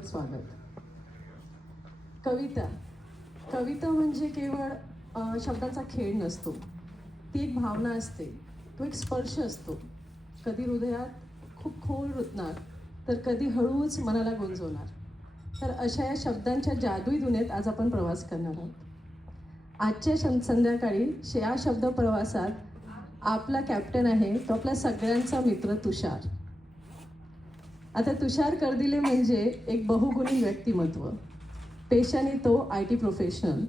मनपूर्वक स्वागत. कविता कविता म्हणजे केवळ शब्दाचा खेळ नसतो. ती एक भावना असते, तो एक स्पर्श असतो. कधी हृदयात खूप खोल रुतणार, तर कधी हळूच मनाला गुंजवणार. तर अशा या शब्दांच्या जादुई दुनियेत आज आपण प्रवास करणार आहोत. आजच्या संध्याकाळी या शब्द प्रवासात आपला कॅप्टन आहे तो आपला सगळ्यांचा मित्र तुषार. आता तुषार कर्दिले म्हणजे एक बहुगुणी व्यक्तिमत्व. पेशाने तो IT प्रोफेशनल,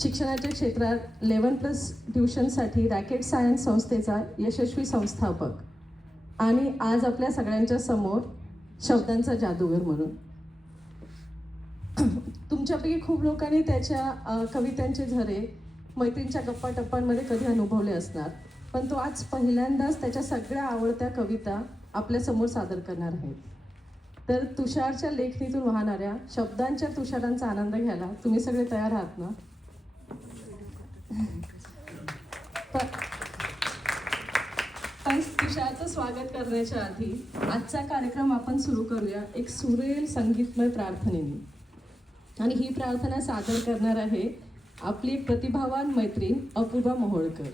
शिक्षणाच्या क्षेत्रात 11+ ट्युशनसाठी रॅकेट सायन्स संस्थेचा यशस्वी संस्थापक आणि आज आपल्या सगळ्यांच्या समोर शब्दांचा जादूगर म्हणून. तुमच्यापैकी खूप लोकांनी त्याच्या कवितांचे झरे मैत्रींच्या गप्पा टप्पांमध्ये कधी अनुभवले असणार, पण तो आज पहिल्यांदाच त्याच्या सगळ्या आवडत्या कविता आपल्यासमोर सादर करणार आहेत. तर तुषारच्या लेखणीतून वाहणाऱ्या शब्दांच्या तुषारांचा आनंद घ्यायला तुम्ही सगळे तयार आहात ना? पण तुषारचं स्वागत करण्याच्या आधी आजचा कार्यक्रम आपण सुरू करूया एक सुरेल संगीतमय प्रार्थनेने. आणि ही प्रार्थना सादर करणार आहे आपली एक प्रतिभावान मैत्रीण अपूर्वा मोहोळकर.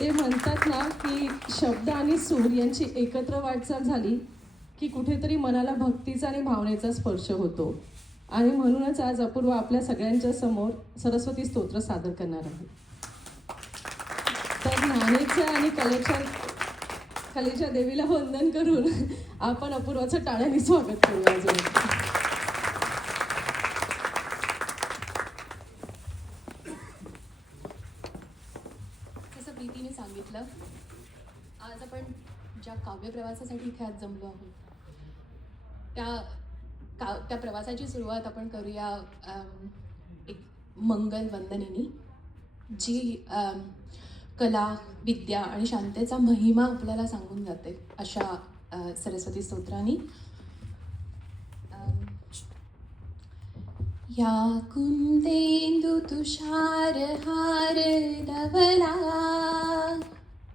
ते म्हणतात ना की शब्द आणि सूर यांची एकत्र वाटचाल झाली की कुठेतरी मनाला भक्तीचा आणि भावनेचा स्पर्श होतो. आणि म्हणूनच आज अपूर्वा आपल्या सगळ्यांच्या समोर सरस्वती स्तोत्र सादर करणार आहे. तर ज्ञानेच्या आणि कलेच्या देवीला वंदन करून आपण अपूर्वाचं टाळ्याने स्वागत करूया. जसं प्रीतीने सांगितलं, आज आपण ज्या काव्यप्रवासासाठी इथे आज जमलो आहोत त्या प्रवासाची सुरुवात आपण करूया एक मंगल वंदनेनी, जी कला, विद्या आणि शांततेचा महिमा आपल्याला सांगून जाते अशा सरस्वती स्तोत्रानी. या कुंदेंदु तुषार हार धवला,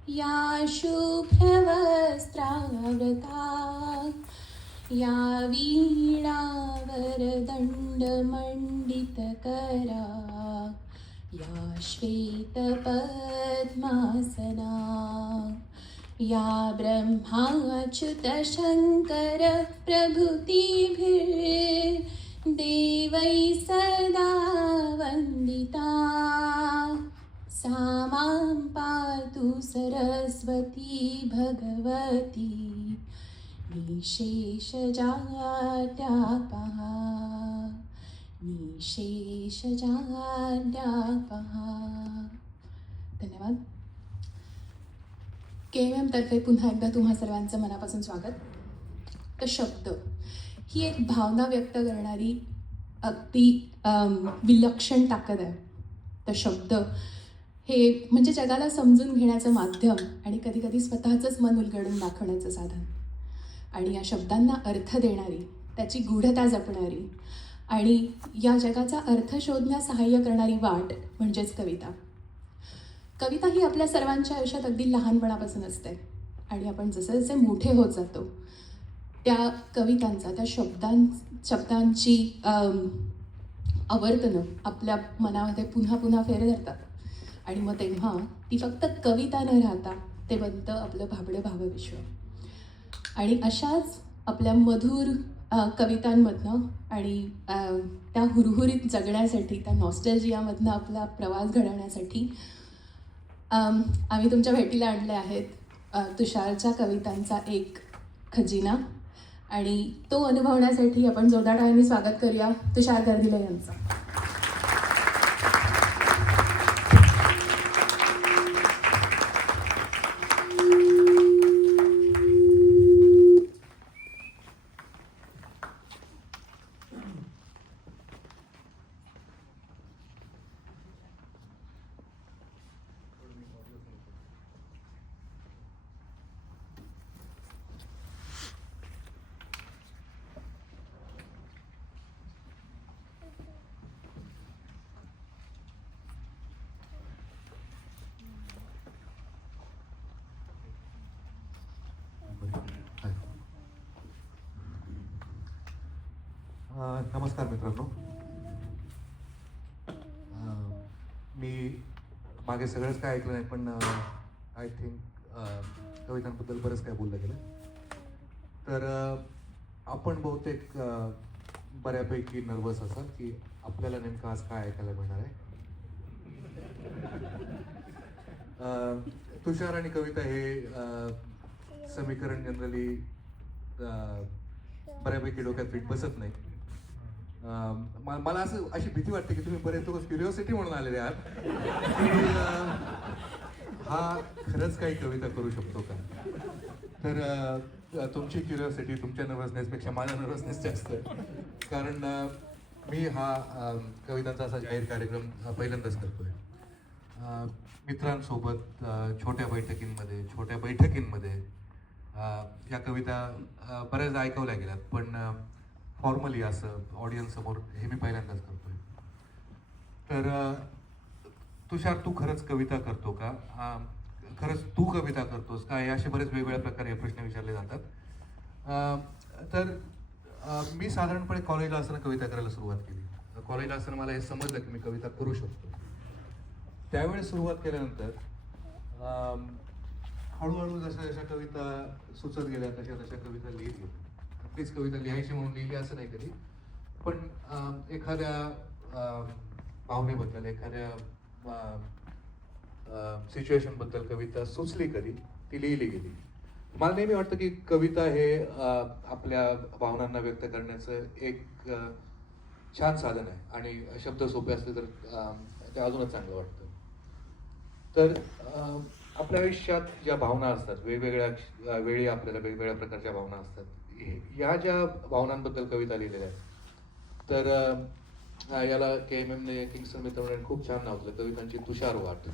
या शुभ्रवस्त्रावृता, या वीणावर दंडमंडित करा, या श्वेतपद्मासना, या ब्रह्माच्युत शंकर प्रभृतिभिः देवै सदा वंदिता, सा मां पातु सरस्वती भगवती निशेषजाड्यापहा, निशेषजाड्यापहा. धन्यवाद. KMM तर्फे पुन्हा एकदा तुम्हा सर्वांचं मनापासून स्वागत. तर शब्द ही एक भावना व्यक्त करणारी अगदी विलक्षण ताकद आहे. तर शब्द हे म्हणजे जगाला समजून घेण्याचं माध्यम आणि कधी कधी स्वतःचंच मन उलगडून दाखवण्याचं साधन. आणि या शब्दांना अर्थ देणारी, त्याची गूढता जपणारी आणि या जगाचा अर्थ शोधण्यास सहाय्य करणारी वाट म्हणजेच कविता. कविता ही आपल्या सर्वांच्या आयुष्यात अगदी लहानपणापासून असते आणि आपण जसे जसे मोठे होत जातो त्या कवितांचा, त्या शब्दांची आवर्तनं आपल्या मनामध्ये पुन्हा पुन्हा फेर धरतात. आणि मग तेव्हा ती फक्त कविता न राहता ते बनतं आपलं भाबडं भावविश्व. आणि अशाच आपल्या मधुर कवितांमधनं आणि त्या हुरहुरीत जगण्यासाठी, त्या नॉस्टॅल्जियामधनं आपला प्रवास घडवण्यासाठी आम्ही तुमच्या भेटीला आणले आहेत तुषारच्या कवितांचा एक खजिना. आणि तो अनुभवण्यासाठी आपण जोरदार टाळ्यांनी स्वागत करूया तुषार कर्दिले यांचं. नमस्कार मित्रांनो. मी मागे सगळंच काय ऐकलं नाही, पण आय थिंक कवितांबद्दल बरंच काय बोललं गेलं. तर आपण बहुतेक बऱ्यापैकी नर्वस असाल की आपल्याला नेमकं आज काय ऐकायला मिळणार आहे. तुषार आणि कविता हे समीकरण जनरली बऱ्यापैकी डोक्यात फिट बसत नाही. मला असं अशी भीती वाटते की तुम्ही बरेच लोक क्युरिओसिटी म्हणून आलेले आहात की हा खरंच काही कविता करू शकतो का. तर तुमची क्युरिओसिटी तुमच्या नर्वसनेसपेक्षा माझा नर्वसनेस जास्त आहे. कारण मी हा कवितांचा असा जाहीर कार्यक्रम पहिल्यांदाच करतोय. मित्रांसोबत छोट्या बैठकींमध्ये या कविता बऱ्याच ऐकवल्या गेल्यात, पण फॉर्मली असं ऑडियन्स समोर हे मी पहिल्यांदाच करतोय. तर तुषार, तू खरंच कविता करतो का? खरंच तू कविता करतोस का? हे असे बरेच वेगवेगळ्या प्रकारे हे प्रश्न विचारले जातात. तर मी साधारणपणे कॉलेजला असताना कविता करायला सुरुवात केली. कॉलेजला असताना मला हे समजलं की मी कविता करू शकतो. त्यावेळेस सुरुवात केल्यानंतर हळूहळू जशा कविता सुचत गेल्या तशा कविता लिहित गेल्या. तीच कविता लिहायची म्हणून लिहिली असं नाही कधी, पण एखाद्या भावनेबद्दल, एखाद्या सिच्युएशनबद्दल कविता सुचली कधी, ती लिहिली गेली. मला नेहमी वाटतं की कविता हे आपल्या भावनांना व्यक्त करण्याचं एक छान साधन आहे, आणि शब्द सोपे असले तर ते अजूनच चांगलं वाटतं. तर आपल्या आयुष्यात ज्या भावना असतात, वेगवेगळ्या वेळी आपल्याला वेगवेगळ्या प्रकारच्या भावना असतात, या ज्या भावनांबद्दल कविता लिहिलेल्या आहेत, तर याला KMM ने, किंग्स्टन मित्रांनी खूप छान नाव दिलं, कवितांची तुषारवाट.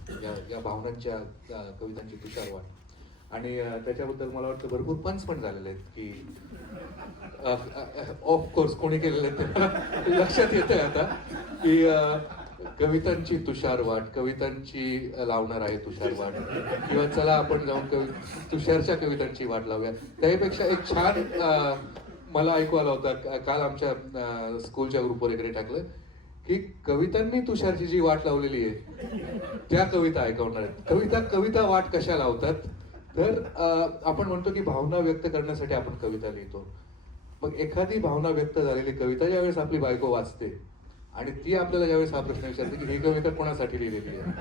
या भावनांच्या कवितांची तुषारवाट. आणि त्याच्याबद्दल मला वाटतं भरपूर पंच पण झालेले आहेत की ऑफकोर्स कोणी केलेले आहेत ते लक्षात येतंय आता की कवितांची तुषारवाट, कवितांची लावणार आहे तुषारवाट, किंवा चला आपण जाऊन तुषारच्या कवितांची वाट लावूया. त्यापेक्षा एक छान मला ऐकू आला होता काल आमच्या स्कूलच्या ग्रुपवर एक टाकलं की कवितांनी तुषारची जी वाट लावलेली आहे त्या कविता ऐकवणार आहेत. कविता वाट कशा लावतात, तर आपण म्हणतो की भावना व्यक्त करण्यासाठी आपण कविता लिहितो. मग एखादी भावना व्यक्त झालेली कविता ज्यावेळेस आपली बायको वाचते आणि ती आपल्याला ज्यावेळेस हा प्रश्न विचारते की ही कविता कोणासाठी लिहिलेली आहे,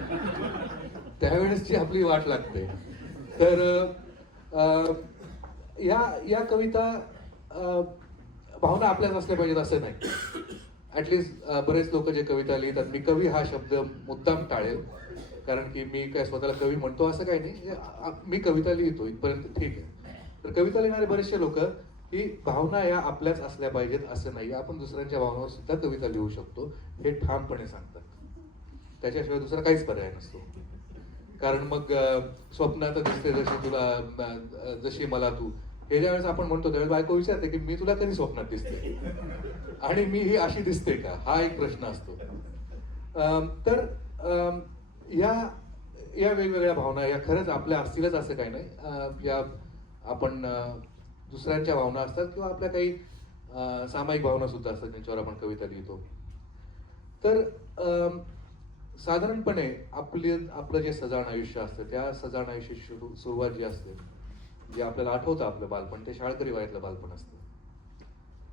त्यावेळेस जी आपली वाट लागते. तर या कविता भावना आपल्याच असल्या पाहिजेत असं नाही. ऍटलिस्ट बरेच लोक जे कविता लिहितात, मी कवी हा शब्द मुद्दाम टाळेल, कारण की मी काय स्वतःला कवी म्हणतो असं काही नाही. मी कविता लिहितो इथपर्यंत ठीक आहे. तर कविता लिहिणारे बरेचसे लोक की भावना या आपल्याच असल्या पाहिजेत असं नाही, आपण दुसऱ्यांच्या भावनावर सुद्धा कविता लिहू शकतो हे ठामपणे सांगतात. त्याच्याशिवाय दुसरा काहीच पर्याय नसतो. कारण मग स्वप्नात दिसते जशी तुला, जशी मला तू, हे ज्यावेळेस आपण म्हणतो त्यावेळेस बायको विचारते की मी तुला कधी स्वप्नात दिसते आणि मी ही अशी दिसते का, हा एक प्रश्न असतो. तर या वेगवेगळ्या भावना या खरंच आपल्या असतीलच असं काही नाही. या आपण दुसऱ्यांच्या भावना असतात किंवा आपल्या काही सामायिक भावना सुद्धा असतात ज्यांच्यावर आपण कविता लिहितो. तर साधारणपणे आपलं जे सजाण आयुष्य असतं, त्या सजाण आयुष्याची सुरुवात जी असते, जे आपल्याला आठवतं आपलं बालपण, ते शाळकरी वयातलं बालपण असतं.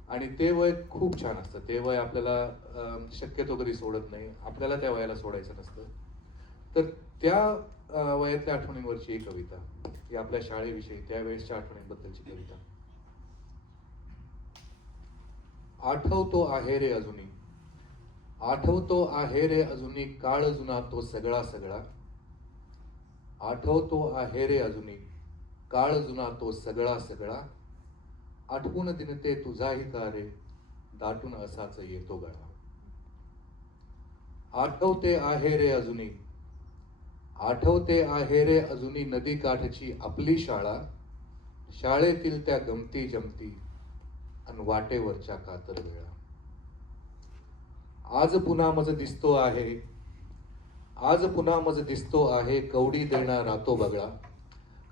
आणि ते वय खूप छान असतं. ते वय आपल्याला शक्यतो कधी सोडत नाही, आपल्याला त्या वयाला सोडायचं नसतं. तर त्या वयातल्या आठवणींवरची एक कविता, ही आपल्या शाळेविषयी त्यावेळेसच्या आठवणींबद्दलची कविता. आठवतो आहे रे अजूनी, आठवतो आहे रे अजूनी, काळ जुना तो सगळा सगळा. आठवतो आहे रे अजूनी, काळ जुना तो सगळा सगळा. आठवून दिनते तुझाही का रे, दाटून असाच येतो गळा. आठवते आहे रे अजूनी, आठवते आहे रे अजूनी, नदी काठची आपली शाळा. शाळेतील त्या गमती जमती अन वाटेवरच्या कातर वेळा. आज पुन्हा मज दिसतो आहे, आज पुन्हा मज दिसतो आहे, कवडी देणार राहतो बगळा.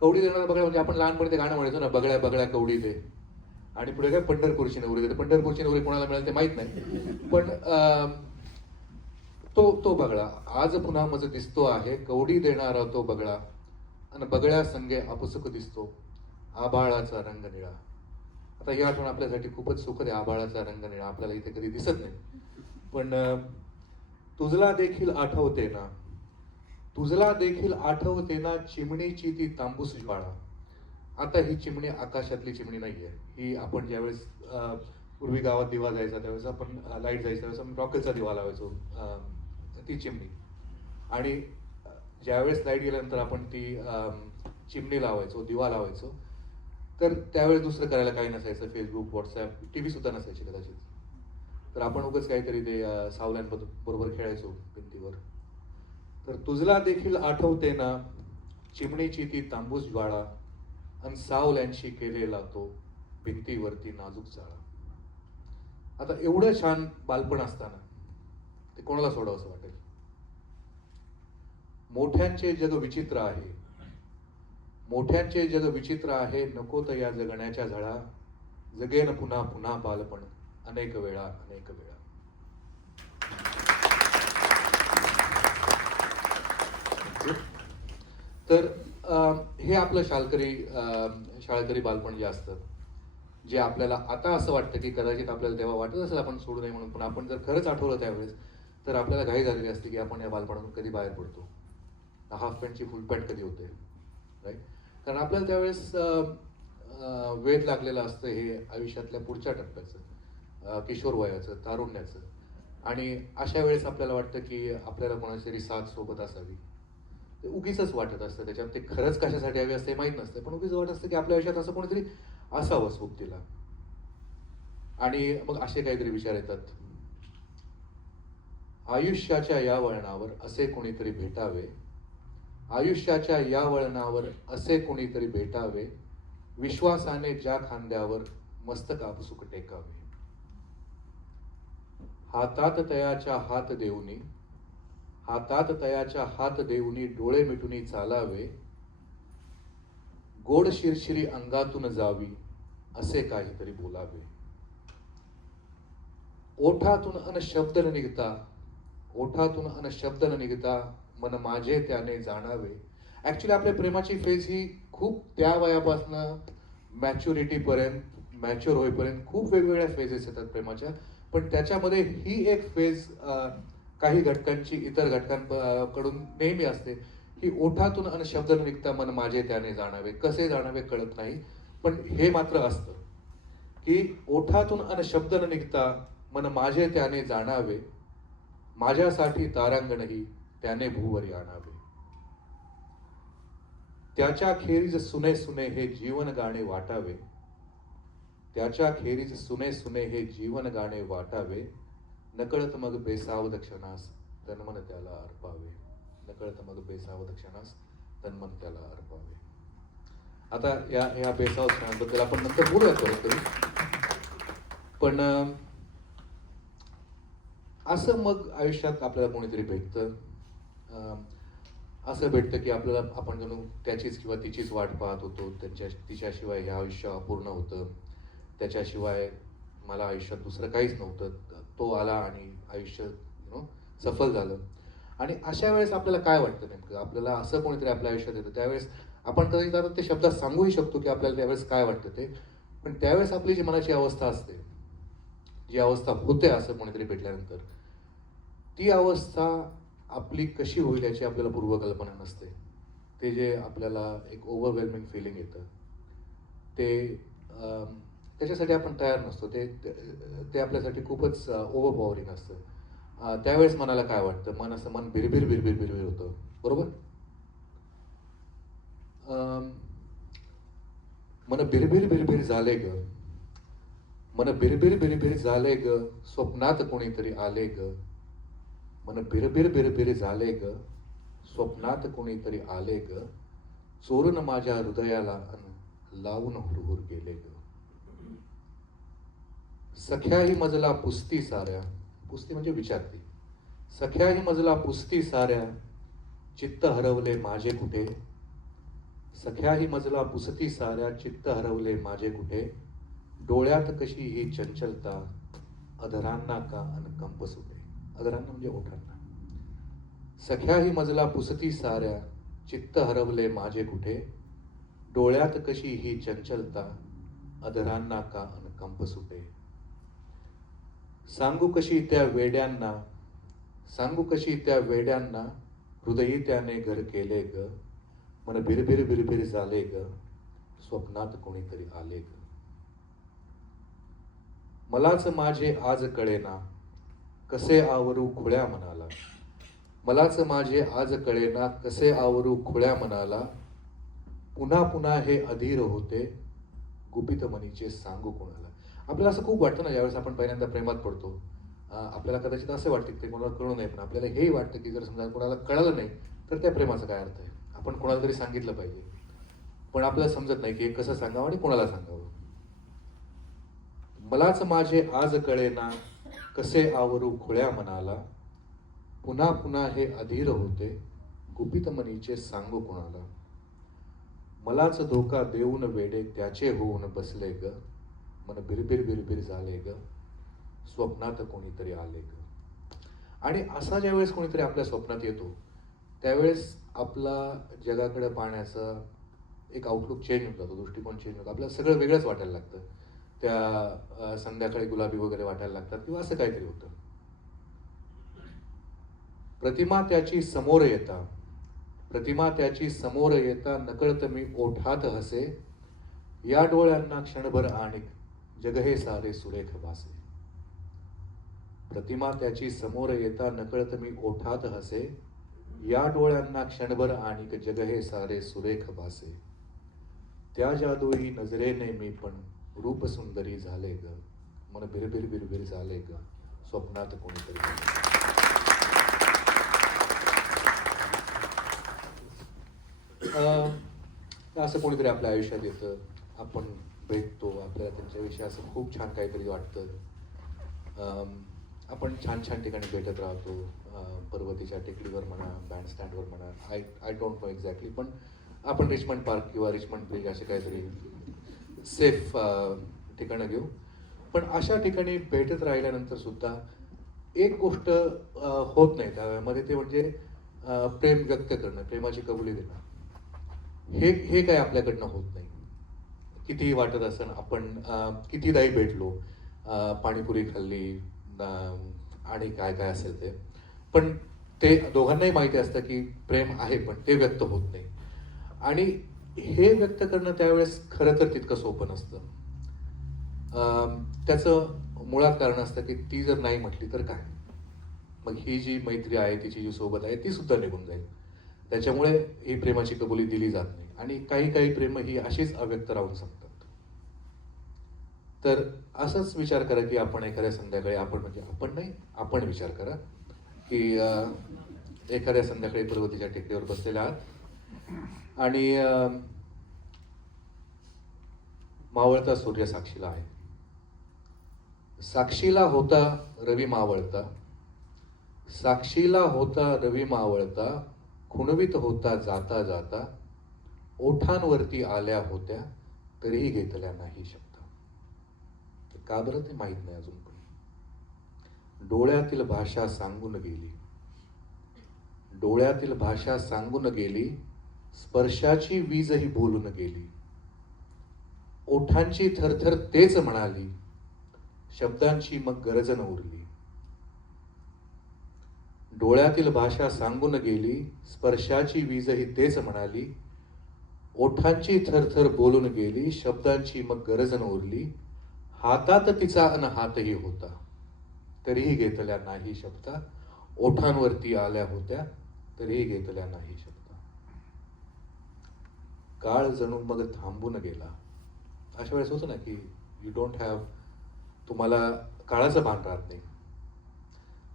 कवडी देणार बगळा म्हणजे आपण लहानपणी ते गाणं म्हणायचो ना, बगळ्या बगळ्या कवडी दे. आणि पुढे काय पंढरपूरची नवरी. पंढरपूरची नवरी कोणाला मिळेल ते माहित नाही, पण तो बगळा आज पुन्हा मज दिसतो आहे, कवडी देणारा तो बगळा, आणि बगळ्या संगे अपसुख दिसतो, आभाळाचा रंग निळा. आता ही आठवण आपल्यासाठी खूपच सुखद आहे. आभाळाचा रंग निळा आपल्याला इथे कधी दिसत नाही, पण तुझला देखील आठवते ना, तुझला देखील आठवते ना, चिमणीची ती तांबूस ज्वाळा. आता ही चिमणी आकाशातली चिमणी नाहीये. ही आपण ज्यावेळेस पूर्वी गावात दिवा जायचा त्यावेळेस आपण लाईट जायचा त्यावेळेस आपण रॉकेलचा दिवा लावायचो, ती चिमणी. आणि ज्यावेळेस लाईट गेल्यानंतर आपण ती चिमणी लावायचो, दिवा लावायचो, तर त्यावेळेस दुसरं करायला काही नसायचं. फेसबुक, व्हॉट्सॲप, टीव्ही सुद्धा नसायची कदाचित. तर आपण उगाच काहीतरी ते सावल्यांबरोबर खेळायचो भिंतीवर. तर तुझला देखील आठवते ना, चिमणीची ती तांबूस ज्वाळा, अन सावल्यांशी केलेला तो भिंतीवरती नाजूक जाळा. आता एवढं छान बालपण असताना ते कोणाला सोडावं असं वाटेल. मोठ्यांचे जग विचित्र आहे, मोठ्यांचे जग विचित्र आहे, नको तर या जगण्याच्या झळा, जगेन पुन्हा पुन्हा बालपण अनेक वेळा अनेक वेळा. तर हे आपलं शाळकरी बालपण जे असतं, जे आपल्याला आता असं वाटतं की कदाचित आपल्याला तेव्हा वाटत असेल आपण सोडू नये म्हणून, पण आपण जर खरंच आठवलं त्यावेळेस तर आपल्याला घाई झालेली असते की आपण या बालपणातून कधी बाहेर पडतो, हाफ पॅन्टची फुल पॅन्ट कधी होते, राईट. कारण आपल्याला त्यावेळेस वेध लागलेलं असतं हे आयुष्यातल्या पुढच्या टप्प्याचं, किशोर वयाचं, तारुण्याचं. आणि अशा वेळेस आपल्याला वाटतं की आपल्याला कोणाची तरी साथ सोबत असावी. ते उगीच वाटत असतं, त्याच्यात ते खरंच कशासाठी हवी असते माहीत नसतं, पण उगीच वाटत असतं की आपल्या आयुष्यात असं कोणीतरी असावं सोबतीला. आणि मग असे काहीतरी विचार येतात, आयुष्याच्या या वळणावर असे कोणीतरी भेटावे, आयुष्याच्या या वळणावर असे कोणीतरी भेटावे, विश्वासाने ज्या खांद्यावर मस्तक आपसुक टेकावे. हातात तयाच्या हात देऊनी, हातात तयाच्या हात देऊनी, डोळे मिटूनी चालावे, गोड शिरशिरी अंगातून जावी, असे काहीतरी बोलावे. ओठातून अन शब्द न निघता, ओठातून अन शब्द न निघता, मन माझे त्याने जाणावे. ऍक्च्युली आपल्या प्रेमाची फेज ही खूप त्या वयापासून मॅच्युरिटी पर्यंत, मॅच्युअर होईपर्यंत खूप वेगवेगळ्या फेजेस येतात प्रेमाच्या. पण त्याच्यामध्ये ही एक फेज काही घटकांची इतर घटकांकडून नेहमी असते, ही ओठातून अन शब्द न निघता मन माझे त्याने जाणावे. कसे जाणावे कळत नाही, पण हे मात्र असतं की ओठातून अन शब्द न निघता मन माझे त्याने जाणावे, माझ्यासाठी तारांगणही त्याने भूवरी आणावे. त्याच्या खेरीज सुने सुने हे जीवन गाणे वाटावे, त्याच्या खेरीज सुने सुने हे जीवन गाणे वाटावे, नकळत मग बेसावध क्षणास तन्मन त्याला अर्पावे, नकळत मग बेसावध क्षणास तन्मन त्याला अर्पावे. आता या बेसावध क्षणांबद्दल आपण नंतर बोलूयात कधीतरी. पण असं मग आयुष्यात आपल्याला कोणीतरी भेटतं, असं भेटतं की आपल्याला आपण जणू त्याचीच किंवा तिचीच वाट पाहत होतो. तिच्याशिवाय हे आयुष्य अपूर्ण होतं, त्याच्याशिवाय मला आयुष्यात दुसरं काहीच नव्हतं. तो आला आणि आयुष्य सफल झालं. आणि अशा वेळेस आपल्याला काय वाटतं नेमकं, आपल्याला असं कोणीतरी आपल्या आयुष्यात येतं त्यावेळेस आपण कधीच आता ते शब्दात सांगूही शकतो की आपल्याला त्यावेळेस काय वाटतं ते. पण त्यावेळेस आपली जी मनाची अवस्था असते, जी अवस्था होते असं कोणीतरी भेटल्यानंतर, ती अवस्था आपली कशी होईल याची आपल्याला पूर्वकल्पना नसते. ते जे आपल्याला एक ओव्हरवेल्मिंग फिलिंग येतं ते त्याच्यासाठी आपण तयार नसतो. ते आपल्यासाठी खूपच ओव्हरपॉवरिंग असतं. त्यावेळेस मनाला काय वाटतं, मन बिरबिर बिरबिर बिरबिर होतं, बरोबर. मन बिरबिर बिरबिर झाले ग, मन बिरबिर बिरबिर झाले ग, स्वप्नात कोणीतरी आले ग, मन बिरबिर बिरबिर झाले ग, स्वप्नात कोणीतरी आले ग, चोरून माझ्या हृदयाला अन लावून हुरहुर गेले ग. सख्याही मजला पुसती साऱ्या, पुसती म्हणजे विचारती, सख्याही मजला पुसती साऱ्या, चित्त हरवले माझे कुठे, सख्याही मजला पुसती साऱ्या, चित्त हरवले माझे कुठे, डोळ्यात कशी ही चंचलता, अधरांना का अन कंप सुटे. अधरांना म्हणजे ओठांना. सख्या ही मजला पुसती साऱ्या, चित्त हरवले माझे कुठे. डोळ्यात कशी ही चंचलता, अधरांना का अन कंप सुटे. सांगू कशी त्या वेड्यांना, सांगू कशी त्या वेड्यांना, हृदयी त्याने घर केले ग. मन बिरबिर बिरबिर झाले ग, स्वप्नात कोणीतरी आले ग. मलाच माझे आज कळेना, कसे आवरू खुळ्या मनाला. मलाच माझे आज कळेना, कसे आवरू खुळ्या मनाला. पुन्हा पुन्हा हे अधीर होते, गुपित मनीचे सांगू कोणाला. आपल्याला असं खूप वाटतं ना, ज्यावेळेस आपण पहिल्यांदा प्रेमात पडतो, आपल्याला कदाचित असं वाटतं की ते कोणाला कळू नये, पण आपल्याला हेही वाटतं की जर समजा कोणाला कळलं नाही तर त्या प्रेमाचा काय अर्थ आहे. आपण कोणाला तरी सांगितलं पाहिजे, पण आपल्याला समजत नाही की हे कसं सांगावं आणि कोणाला सांगावं. मलाच माझे आज कळेना, कसे आवरू खुळ्या मनाला. पुन्हा पुन्हा हे अधीर होते, गुपित मनीचे सांगू कोणाला. मलाच धोका देऊन वेडे त्याचे होऊन बसले ग. मन बिरबिर बिरबिर झाले ग, स्वप्नात कोणीतरी आले ग. आणि असा ज्यावेळेस कोणीतरी आपल्या स्वप्नात येतो त्यावेळेस आपला जगाकडे पाहण्याचा एक आउटलुक चेंज होऊन जातो, दृष्टिकोन चेंज होतो. आपल्याला सगळं वेगळंच वाटायला लागतं. त्या संध्याकाळी गुलाबी वगैरे वाटायला लागतात किंवा असं काहीतरी होतं. प्रतिमा त्याची समोर येता, प्रतिमा त्याची समोर येता, नकळत मी ओठात हसे. या डोळ्यांना क्षणभर आणिक, जग हे सारे सुरेख भासे. प्रतिमा त्याची समोर येता, नकळत मी ओठात हसे. या डोळ्यांना क्षणभर आणिक, जग हे सारे सुरेख भासे. त्या जादुई नजरेने मी पण रूप सुंदरी झाले ग. मन बिरबिर बिरबिर झाले ग, स्वप्नात कोणीतरी. असं कोणीतरी आपल्या आयुष्यात येतं, आपण भेटतो, आपल्याला त्यांच्याविषयी असं खूप छान काहीतरी वाटतं. आपण छान छान ठिकाणी भेटत राहतो, पर्वतीच्या टेकडीवर म्हणा, बँडस्टँडवर म्हणा, आय डोंट नो एक्झॅक्टली, पण आपण रिचमंड पार्क किंवा रिचमंड ब्रिज असे काहीतरी सेफ ठिकाणं घेऊ. पण अशा ठिकाणी भेटत राहिल्यानंतर सुद्धा एक गोष्ट होत नाही त्यामध्ये, ते म्हणजे प्रेम व्यक्त करणं, प्रेमाची कबुली देणं. हे काय आपल्याकडनं होत नाही. कितीही वाटत असेल, आपण कितीदाही भेटलो, पाणीपुरी खाल्ली आणि काय काय असेल ते, पण ते दोघांनाही माहिती असतं की प्रेम आहे, पण ते व्यक्त होत नाही. आणि हे व्यक्त करणं त्यावेळेस खरं तर तितकं सोपं नसतं. त्याचं मुळात कारण असतं की ती जर नाही म्हटली तर काय, मग ही जी मैत्री आहे, तिची जी सोबत आहे, ती सुद्धा निघून जाईल. त्याच्यामुळे ही प्रेमाची कबुली दिली जात नाही. आणि काही काही प्रेम ही अशीच अव्यक्त राहून सांगतात. तर असंच विचार करा की आपण एखाद्या संध्याकाळी, आपण विचार करा की एखाद्या संध्याकाळी पर्वतीच्या टेकडीवर बसलेले आहात आणि मावळता सूर्य साक्षीला आहे. साक्षीला होता रवी मावळता, साक्षीला होता रवी मावळता, खुणवीत होता जाता जाता. ओठांवरती आल्या होत्या तरीही घेतल्या नाही शब्द. का बरं ते माहित नाही अजून पण. डोळ्यातील भाषा सांगून गेली, डोळ्यातील भाषा सांगून गेली, स्पर्शाची वीजही बोलून गेली. ओठांची थरथर तेच म्हणाली, शब्दांची मग गरज न उरली. डोळ्यातील भाषा सांगून गेली, स्पर्शाची वीजही तेच म्हणाली. ओठांची थरथर बोलून गेली, शब्दांची मग गरज न उरली. हातात तिचा अन हातही होता, तरीही घेतल्या नाही शब्दा. ओठांवरती आल्या होत्या तरीही घेतल्या नाही शब्दा. काळ जणू मग थांबून गेला. अशा वेळेस होतं ना की यू डोंट हॅव, तुम्हाला काळाचं भान राहत नाही.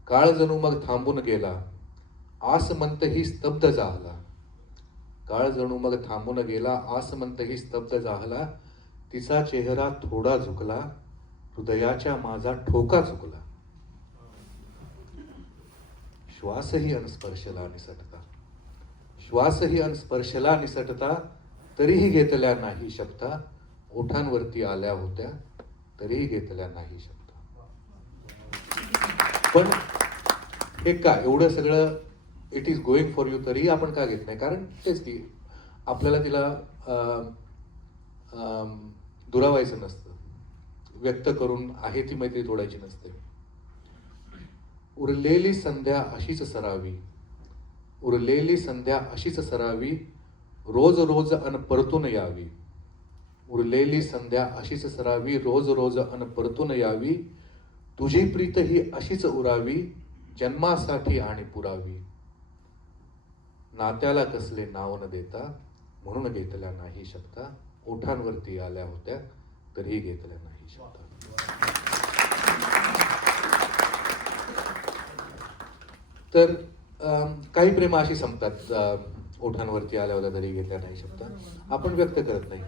काळ जणू मग थांबून गेला, आसमंतही स्तब्ध झाला. काळ जणू मग थांबून गेला, आसमंतही स्तब्ध झाला. तिचा चेहरा थोडा झुकला, हृदयाच्या माझा ठोका झुकला. श्वासही अनस्पर्शला निसटता, श्वासही अनस्पर्शला निसटता, तरीही घेतल्या नाही शब्दा. ओठांवरती आल्या होत्या तरीही घेतल्या नाही शब्द. पण हे का एवढं सगळं it is going for you तरीही आपण का घेत नाही? कारण तेच की आपल्याला तिला दुरावायचं नसतं, व्यक्त करून आहे ती मैत्री तोडायची नसते. उरलेली संध्या अशीच सरावी, उरलेली संध्या अशीच सरावी, रोज रोज अन परतून यावी. उरलेली संध्या अशीच सरावी, रोज रोज अन परतून यावी. तुझी प्रीत ही अशीच उरावी, जन्मासाठी आणि पुरावी. नात्याला कसले नाव न देता, म्हणून घेतल्या नाही शब्दा. ओठांवरती आल्या होत्या तरीही घेतल्या नाही शब्दा. तर काही प्रेम अशी संपतात, ओठांवरती आल्या होत्या तरी घेतल्या नाही शब्द. आपण व्यक्त करत नाही.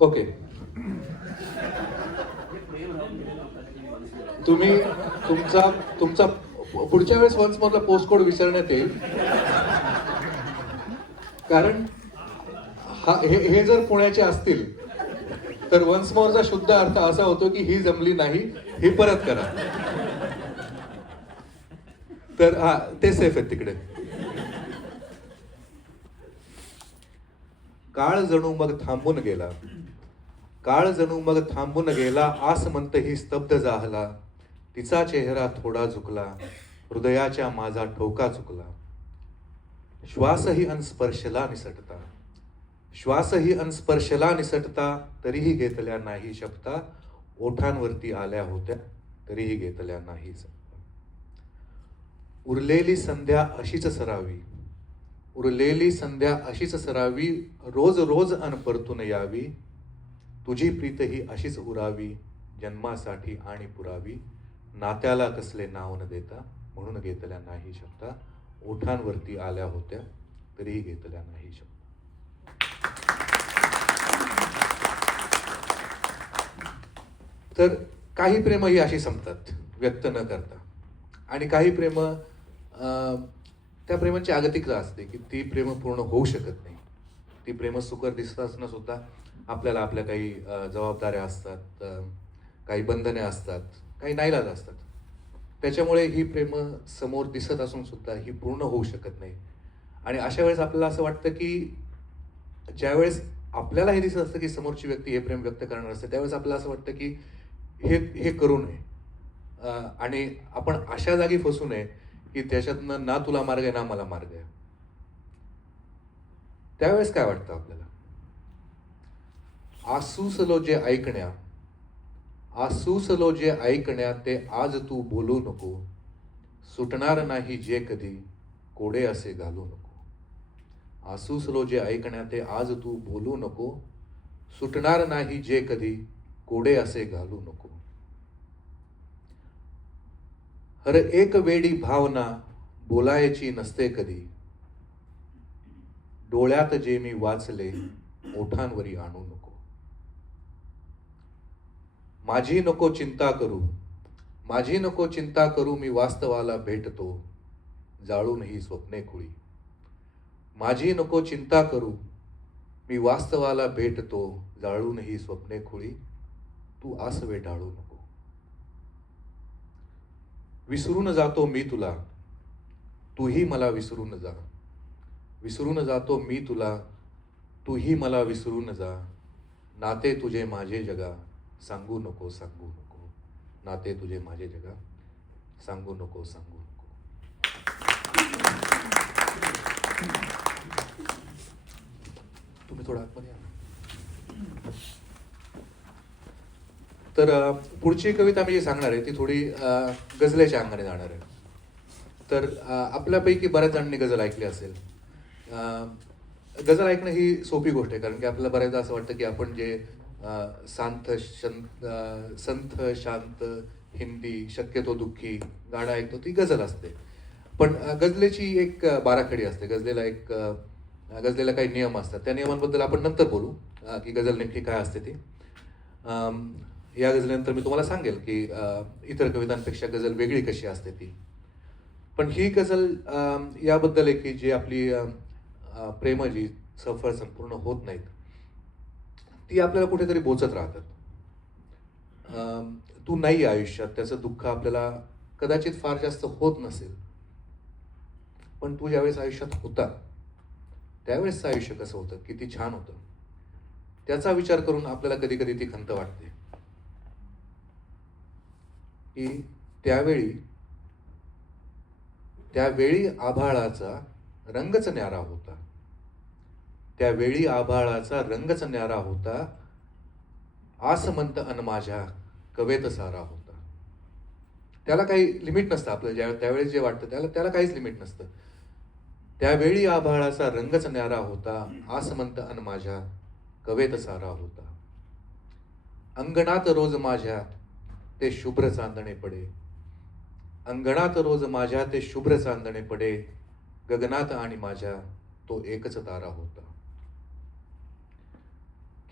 ओके, तुम्ही तुमचा पुढच्या वेळेस वन्स मोरला पोस्ट कोड विचारण्यात येईल. कारण हे जर पुण्याचे असतील तर वन्स मोरचा शुद्ध अर्थ असा होतो की ही जमली नाही, ही परत करा. तर हा ते सेफ आहेत तिकडे. काळ जणू मग थांबून गेला, काळ जणू मग थांबून गेला. आसमंत ही स्तब्ध झाला, तिचा चेहरा थोडा झुकला, हृदयाच्या माझा ठोका चुकला. श्वासही अनस्पर्शला निसटता, श्वासही अनस्पर्शला निसटता, तरीही घेतल्या नाही शब्दा. ओठांवरती आल्या होत्या तरीही घेतल्या नाही शब्दा. उरलेली संध्या अशीच सरावी, उरलेली संध्या अशीच सरावी, रोज रोज अन परतून यावी. तुझी प्रीत ही अशीच उरावी, जन्मासाठी आणि पुरावी. नात्याला कसले नाव न देता, म्हणून घेतल्या नाही शब्दा. ओठांवरती आल्या होत्या तरीही घेतल्या नाही शब्दा. तर काही प्रेम ही अशी संपतात व्यक्त न करता, आणि काही प्रेम त्या प्रेमाची जागतिकता असते की ती प्रेम पूर्ण होऊ शकत नाही. ती प्रेम सुकर दिसत असताना सुद्धा आपल्याला आपल्या काही जबाबदाऱ्या असतात, काही बंधने असतात, काही नाईलाज असतात. त्याच्यामुळे ही प्रेम समोर दिसत असून सुद्धा ही पूर्ण होऊ शकत नाही. आणि अशा वेळेस आपल्याला असं वाटतं की ज्यावेळेस आपल्याला हे दिसत असतं की समोरची व्यक्ती हे प्रेम व्यक्त करणार असते, त्यावेळेस आपल्याला असं वाटतं की हे करू नये, आणि आपण अशा जागी फसू नये की त्याच्यातनं ना तुला मार्ग आहे ना मला मार्ग आहे. त्यावेळेस काय वाटतं आपल्याला? आसूसलो जे ऐकण्या, आसूसलो जे ऐकण्या, ते आज तू बोलू नको. सुटणार नाही जे कधी, कोडे असे घालू नको. आसूसलो जे ऐकण्या, ते आज तू बोलू नको. सुटणार नाही जे कधी, कोडे असे घालू नको. हर एक वेडी भावना बोलायची नसते कधी. डोळ्यात जे मी वाचले, ओठांवरी आणू नको. माझी नको चिंता करू, माझी नको चिंता करू, मी वास्तवाला भेटतो, जाळून ही स्वप्ने खुळी. माझी नको चिंता करू, मी वास्तवाला भेटतो, जाळून ही स्वप्ने खुळी. तू आसवे टाळू नको. विसरून जातो मी तुला, तूही मला विसरून जा. विसरून जातो मी तुला, तूही मला विसरून जा. नाते तुझे माझे जगा, सांगू नको सांगू नको. नाते तुझे माझे जगा, सांगू नको सांगू नको. तुम्ही थोडा आतमध्ये या. तर पुढची कविता मी जी सांगणार आहे ती थोडी गझलेच्या अंगाने जाणार आहे. तर आपल्यापैकी बऱ्याच जणांनी गझल ऐकली असेल. गझल ऐकणं ही सोपी गोष्ट आहे, कारण की आपल्याला बऱ्याचदा असं वाटतं की आपण जे संथ शांत हिंदी शक्यतो दुःखी गाणं ऐकतो ती गझल असते. पण गझलेची एक बाराखडी असते. गझलेला काही नियम असतात. त्या नियमांबद्दल आपण नंतर बोलू की गझल नेमकी काय असते ती. या गझलेनंतर मी तुम्हाला सांगेल की इतर कवितांपेक्षा गझल वेगळी कशी असते ती. पण ही गझल याबद्दल आहे की जी आपली प्रेम जी सफळ संपूर्ण होत नाहीत ती आपल्याला कुठेतरी बोचत राहतात. तू नाही आयुष्यात, त्याचं दुःख आपल्याला कदाचित फार जास्त होत नसेल, पण तू ज्यावेळेस आयुष्यात होता त्यावेळेसचं आयुष्य कसं होतं, किती छान होतं, त्याचा विचार करून आपल्याला कधी कधी ती खंत वाटते की त्यावेळी आभाळाचा रंगच न्यारा होता. त्यावेळी आभाळाचा रंगच न्यारा होता, आसमंत अन माझ्या कवेत सारा होता. त्याला काही लिमिट नसतं. आपल्याला त्यावेळेस जे वाटतं त्याला काहीच लिमिट नसतं. त्यावेळी आभाळाचा रंगच न्यारा होता, आसमंत अन माझ्या कवेत सारा होता. अंगणात रोज माझ्या ते शुभ्र चांदणे पडे, अंगणात रोज माझ्या ते शुभ्र चांदणे पडे, गगनात आणि माझ्या तो एकच तारा होता.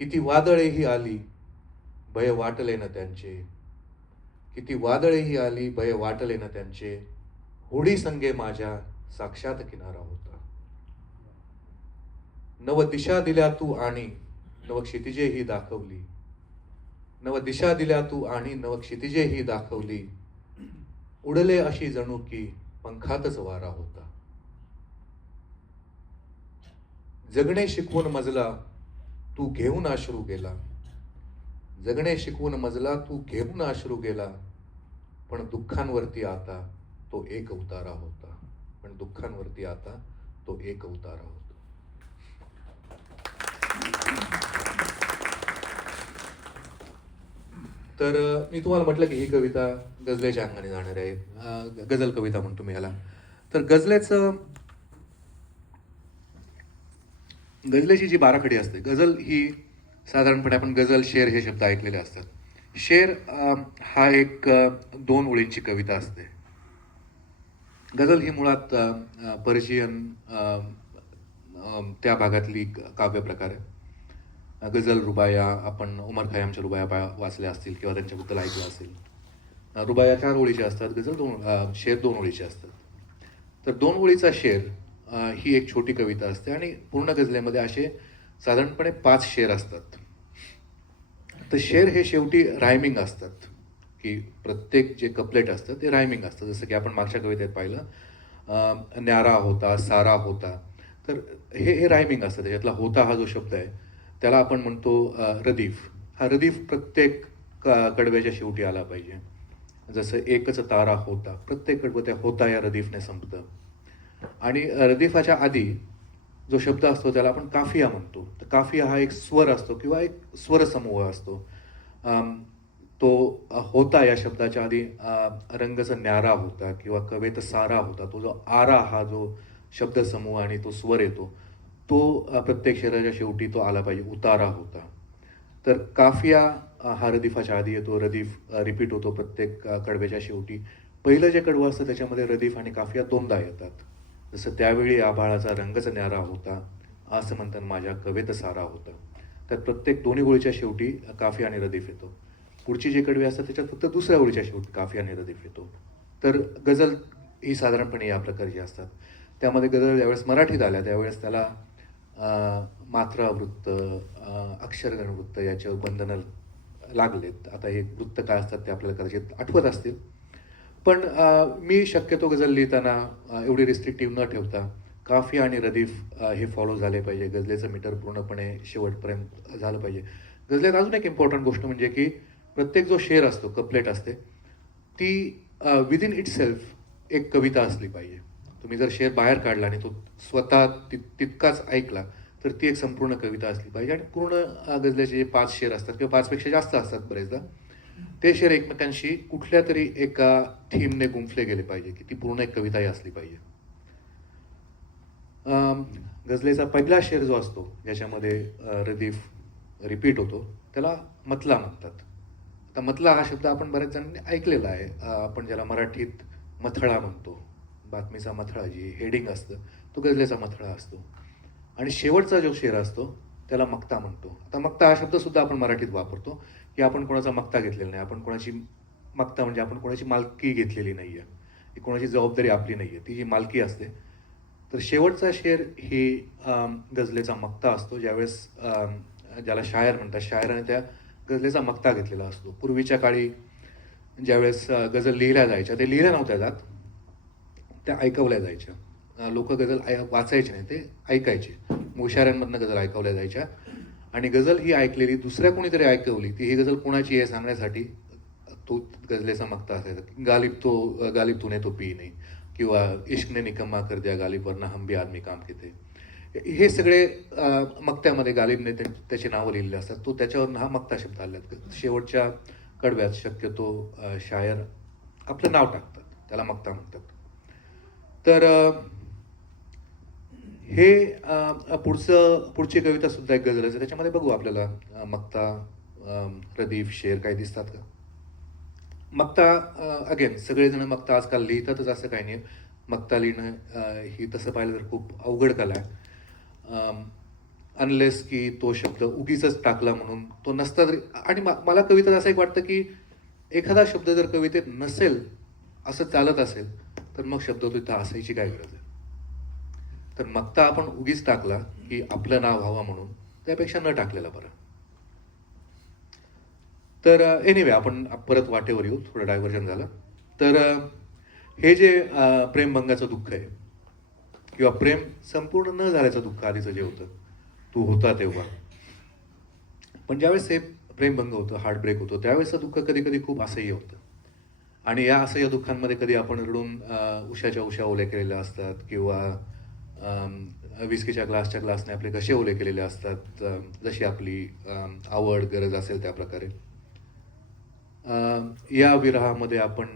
किती वादळेही आली भय वाटले न त्यांचे, किती वादळेही आली भय वाटले न त्यांचे, होडी संगे माझ्या साक्षात किनारा होता. नव दिशा दिल्या तू आणि नव क्षितिजेही दाखवली, नव दिशा दिल्या तू आणि नव क्षितिजेही दाखवली, उडले अशी जणू की पंखातच वारा होता. जगणे शिकवून मजला तू घेऊन अश्रू गेला, जगणे शिकवून मजला तू घेऊन अश्रू गेला, पण दुःखांवरती आता तो एक उतारा होता, पण दुःखांवरती आता तो एक उतारा होता. तर मी तुम्हाला म्हटलं की ही कविता गझलेच्या अंगाने जाणार आहे. गझल कविता म्हणतो मी ह्याला. तर गझलेची जी बाराखडी असते, गझल ही साधारणपणे आपण गझल शेर हे शब्द ऐकलेले असतात. शेर हा एक 2 ओळींची कविता असते. गझल ही मुळात पर्शियन त्या भागातली काव्य प्रकार आहे. गझल, रुबाया, आपण उमर खयामच्या रुबाया वाचल्या असतील किंवा त्यांच्याबद्दल ऐकलं असेल. रुबाया 4 ओळीच्या असतात, गझल शेर 2 ओळीचे असतात. तर 2 ओळीचा शेर ही एक छोटी कविता असते आणि पूर्ण गझलेमध्ये असे साधारणपणे 5 शेर असतात. तर शेर हे शेवटी रायमिंग असतात, की प्रत्येक जे कपलेट असतं ते रायमिंग असतं. जसं की आपण मागच्या कवितेत पाहिलं, न्यारा होता, सारा होता. तर हे रायमिंग असतं. त्याच्यातला होता हा जो शब्द आहे त्याला आपण म्हणतो रदीफ. हा रदीफ प्रत्येक कडव्याच्या शेवटी आला पाहिजे. जसं एकच तारा होता, प्रत्येक कडवं त्या होता या रदीफने संपतं. आणि रदीफाच्या आधी जो शब्द असतो त्याला आपण काफिया म्हणतो. तर काफिया हा एक स्वर असतो किंवा एक स्वरसमूह असतो. तो होता या शब्दाच्या आधी रंगच न्यारा होता किंवा कवेत सारा होता. तो जो आरा हा जो शब्दसमूह आणि तो स्वर येतो तो प्रत्येक शेराच्या शेवटी तो आला पाहिजे, उतारा होता. तर काफिया हा रदीफाच्या आधी येतो, रदीफ रिपीट होतो प्रत्येक कडव्याच्या शेवटी. पहिलं जे कडवं असतं त्याच्यामध्ये रदीफ आणि काफिया 2दा येतात. जसं त्यावेळी आभाळाचा रंगच न्यारा होता, असं म्हणताना माझ्या कवेत सारा होता. तर प्रत्येक 2 ओळीच्या शेवटी काफिया आणि रदीफ येतो. पुढची जी कडवी असतात त्याच्यात फक्त 2ऱ्या ओळीच्या शेवटी काफिया आणि रदीफ येतो. तर गझल ही साधारणपणे या प्रकारची असतात. त्यामध्ये गझल ज्यावेळेस मराठीत आल्या त्यावेळेस त्याला मात्रावृत्त, अक्षरगण वृत्त याच्यावर बंधनं लागलेत. आता हे वृत्त काय असतात ते आपल्याला कदाचित आठवत असतील, पण मी शक्यतो गझल लिहिताना एवढी रिस्ट्रिक्टिव्ह न ठेवता काफिया आणि रदीफ हे फॉलो झाले पाहिजे. गझलेचं मीटर पूर्णपणे शेवटपर्यंत झालं पाहिजे. गझलेत अजून एक इम्पॉर्टंट गोष्ट म्हणजे की प्रत्येक जो शेर असतो, कपलेट असते, ती विदिन इट सेल्फ एक कविता असली पाहिजे. तुम्ही जर शेर बाहेर काढला आणि तो स्वतः तितकाच ऐकला तर ती एक संपूर्ण कविता असली पाहिजे. आणि पूर्ण गझलेचे जे 5 शेर असतात किंवा 5 पेक्षा जास्त असतात बरेचदा, ते शेर एकमेकांशी कुठल्या तरी एका थीमने गुंफले गेले पाहिजे, की ती पूर्ण एक कविताही असली पाहिजे. गझलेचा पहिला शेर जो असतो ज्याच्यामध्ये रदीफ रिपीट होतो त्याला मतला म्हणतात. आता मतला हा शब्द आपण बऱ्याच जणांनी ऐकलेला आहे. आपण ज्याला मराठीत मथळा म्हणतो, बातमीचा मथळा, जी हेडिंग असतं, तो गझलेचा मथळा असतो. आणि शेवटचा जो शेर असतो त्याला मक्ता म्हणतो. आता मक्ता हा शब्दसुद्धा आपण मराठीत वापरतो, की आपण कोणाचा मक्ता घेतलेला नाही. आपण कोणाची मक्ता म्हणजे आपण कोणाची मालकी घेतलेली नाही आहे, ही कोणाची जबाबदारी आपली नाही आहे. ती जी मालकी असते तर शेवटचा शेर ही गझलेचा मक्ता असतो, ज्यावेळेस ज्याला शायर म्हणतात, शायराने त्या गझलेचा मक्ता घेतलेला असतो. पूर्वीच्या काळी ज्यावेळेस गझल लिहिल्या जायच्या, ते लिहिल्या नव्हत्या जात, त्या ऐकवल्या जायच्या. लोक गझल वाचायचे नाही, ते ऐकायचे. मुशाऱ्यांमधनं गझल ऐकवल्या जायच्या आणि गझल ही ऐकलेली दुसऱ्या कोणीतरी ऐकवली, ती ही गझल कोणाची आहे सांगण्यासाठी तो गझलेचा मक्ता असायचा. गालिब तूने तो पी नाही, किंवा इश्क ने निकम्मा कर दिया गालिब वरना हम भी आदमी काम के थे. हे सगळे मक्त्यामध्ये गालिबने त्याची नावं लिहिलेली असतात. तो त्याच्यावरून हा मक्ता शब्द आलेला. शेवटच्या कडव्यात शक्यतो शायर आपलं नाव टाकतात, त्याला मक्ता म्हणतात. तर हे पुढची कविता सुद्धा एक गझल आहे, त्याच्यामध्ये बघू आपल्याला मक्ता, रदीफ, शेर काही दिसतात का. मक्ता अगेन सगळेजण मक्ता आजकाल लिहितातच असं काही नाही. मक्ता लिहिणं ही तसं पाहिलं तर खूप अवघड कला आहे, अनलेस की तो शब्द उगीच टाकला म्हणून तो नसता तरी. आणि मला कवितेत असं एक वाटतं की एखादा शब्द जर कवितेत नसेल, असं चालत असेल, तर मग शब्द तो इथं असायची काय गरज आहे. तर मक्ता आपण उगीच टाकला की आपलं नाव व्हावं म्हणून, त्यापेक्षा न टाकलेलं बरं. तर एनिवे आपण परत वाटेवर येऊ, थोडं डायव्हर्जन झालं. तर हे जे प्रेमभंगाचं दुःख आहे, किंवा प्रेम संपूर्ण न झाल्याचं दुःख आधीचं जे होतं, तू होता तेव्हा, पण ज्यावेळेस हे प्रेमभंग होतं, हार्टब्रेक होतो, त्यावेळेसचं दुःख कधी कधी खूप असह्य होतं. आणि या असह्य दुःखांमध्ये कधी आपण रडून उशाच्या उशा ओल्या केलेल्या असतात, किंवा विस्कीच्या ग्लासने आपले घसे ओले केलेले असतात, जशी आपली आवड गरज असेल त्या प्रकारे. या विरहामध्ये आपण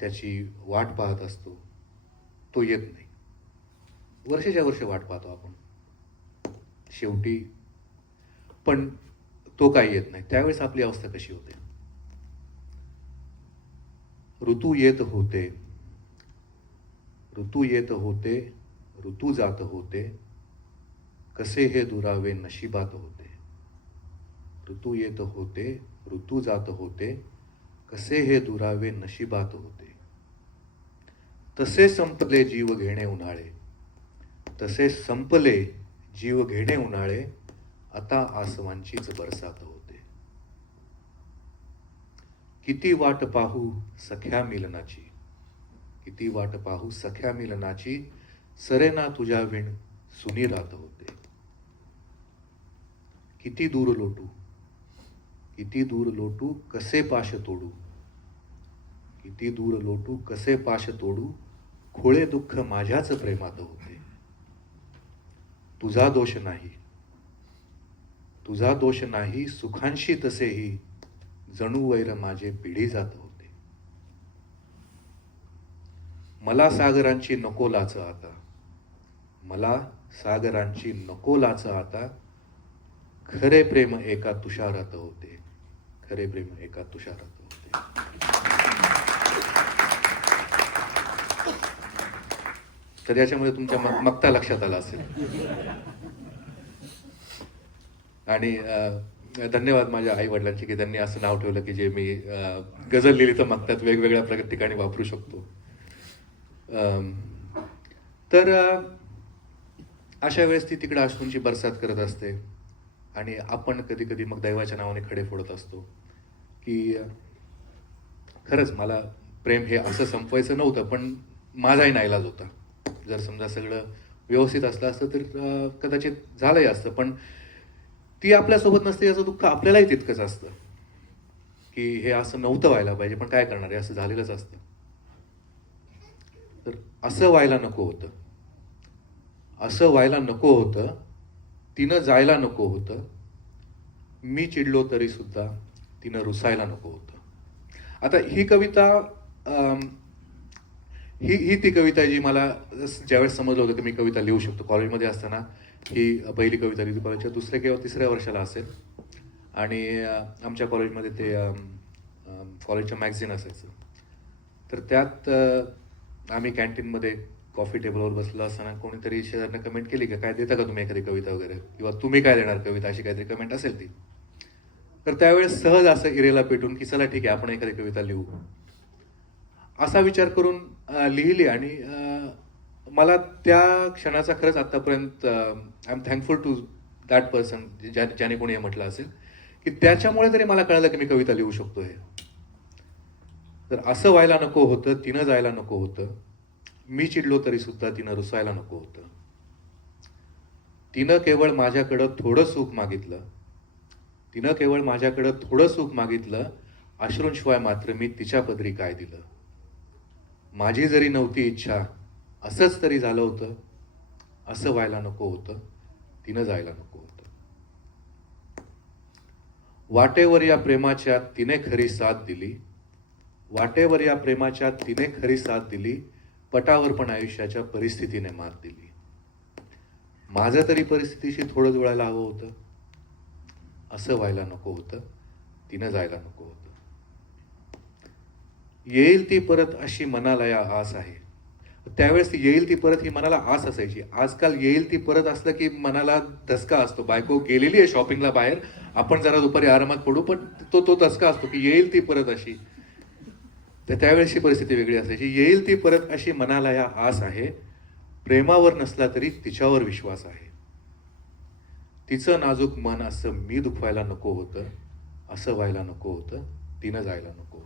त्याची वाट पाहत असतो, तो येत नाही. वर्षाच्या वर्ष वाट पाहतो आपण, शेवटी पण तो काही येत नाही. त्यावेळेस आपली अवस्था कशी होते. ऋतू येत होते, ऋतू येत होते, ऋतू जात होते, कसे हे दुरावे नशिबात होते. ऋतू येत होते, ऋतू जात होते, कसे हे दुरावे नशिबात होते. तसे संपले जीव घेणे उन्हाळे, तसे संपले जीव घेणे उन्हाळे, आता आसवांचीच बरसात होते. किती वाट पाहू सख्या मिलनाची, किती वाट पाहू सख्या मिलनाची, सरेना तुझ्या विण सुनी रात होते. किती दूर लोटू, किती दूर लोटू कसे पाश तोडू, किती दूर लोटू कसे पाश तोडू, खोळे दुःख माझ्याच प्रेमात होते. तुझा दोष नाही, तुझा दोष नाही, सुखांशी तसेही जणू वैर माझे पिढी जात होते. मला सागरांची नको लाच आता, मला सागरांची नको लाच आता, खरे प्रेम एका तुषारात होते, खरे प्रेम एका तुषारात होते. तर याच्यामध्ये तुमच्या मक्ता लक्षात आला असेल. आणि धन्यवाद माझ्या आई वडिलांची की त्यांनी असं नाव ठेवलं की जे मी गझल लिहिली तर मक्तात वेगवेगळ्या ठिकाणी वापरू शकतो. तर अशा वेळेस ती तिकडे अश्रूंची बरसात करत असते आणि आपण कधी कधी मग दैवाच्या नावाने खडे फोडत असतो की खरंच मला प्रेम हे असं संपवायचं नव्हतं, पण माझाही नाईलाज होता. जर समजा सगळं व्यवस्थित असलं असतं तर कदाचित झालंही असतं, पण ती आपल्यासोबत नसते याचं दुःख आपल्यालाही तितकंच असतं की हे असं नव्हतं व्हायला पाहिजे, पण काय करणार आहे, असं झालेलंच असतं. तर असं व्हायला नको होतं, असं व्हायला नको होतं, तिनं जायला नको होतं, मी चिडलो तरी सुद्धा तिनं रुसायला नको होतं. आता ही कविता ही ती कविता आहे जी मला ज्यावेळेस समजलं होतं की मी कविता लिहू शकतो. कॉलेजमध्ये असताना ही पहिली कविता लिहिली, कॉलेजच्या दुसऱ्या किंवा तिसऱ्या वर्षाला असेल. आणि आमच्या कॉलेजमध्ये ते कॉलेजचं मॅगझिन असायचं, तर त्यात आम्ही कॅन्टीनमध्ये कॉफी टेबलवर बसलो असताना कोणीतरी शेजारनं कमेंट केली का काय देता का तुम्ही एखादी कविता वगैरे, किंवा तुम्ही काय देणार कविता, अशी काहीतरी कमेंट असेल ती. तर त्यावेळेस सहज असं इरेला पेटून की चला ठीक आहे आपण एखादी कविता लिहू, असा विचार करून लिहिली. आणि मला त्या क्षणाचा खरंच आतापर्यंत I am thankful to that person ज्याने कोणी हे म्हटलं असेल की त्याच्यामुळे तरी मला कळलं की मी कविता लिहू शकतो. हे तर असं व्हायला नको होतं, तिनं जायला नको होतं, मी चिडलो तरी सुद्धा तिनं रुसायला नको होतं. तिनं केवळ माझ्याकडं थोडं सुख मागितलं, तिनं केवळ माझ्याकडं थोडं सुख मागितलं, अश्रूंशिवाय मात्र मी तिच्या पदरी काय दिलं. माझी जरी नव्हती इच्छा, असंच तरी झालं होतं, असं व्हायला नको होतं, तिनं जायला नको होतं. वाटेवर या प्रेमाच्या तिने खरी साथ दिली, वाटेवर या प्रेमाच्या तिने खरी साथ दिली, पटावर पण आयुष्याच्या परिस्थितीने मात दिली. माझं तरी परिस्थितीशी थोडं जुळायला हवं होतं, असं व्हायला नको होतं, तिनं जायला नको होतं. येईल ती परत अशी मनाला या आस आहे. त्यावेळेस ती येईल ती परत ही मनाला आस असायची. आजकाल येईल ती परत असलं की मनाला धसका असतो. बायको गेलेली आहे शॉपिंगला बाहेर, आपण जरा दुपारी आरामात पडू, पण तो धसका असतो की येईल ती परत अशी. तर त्यावेळेसची परिस्थिती वेगळी असायची. येईल ती परत अशी मनाला या आस आहे, प्रेमावर नसला तरी तिच्यावर विश्वास आहे. तिचं नाजूक मन असं मी दुखवायला नको होतं, असं व्हायला नको होतं, तिनं जायला नको होतं.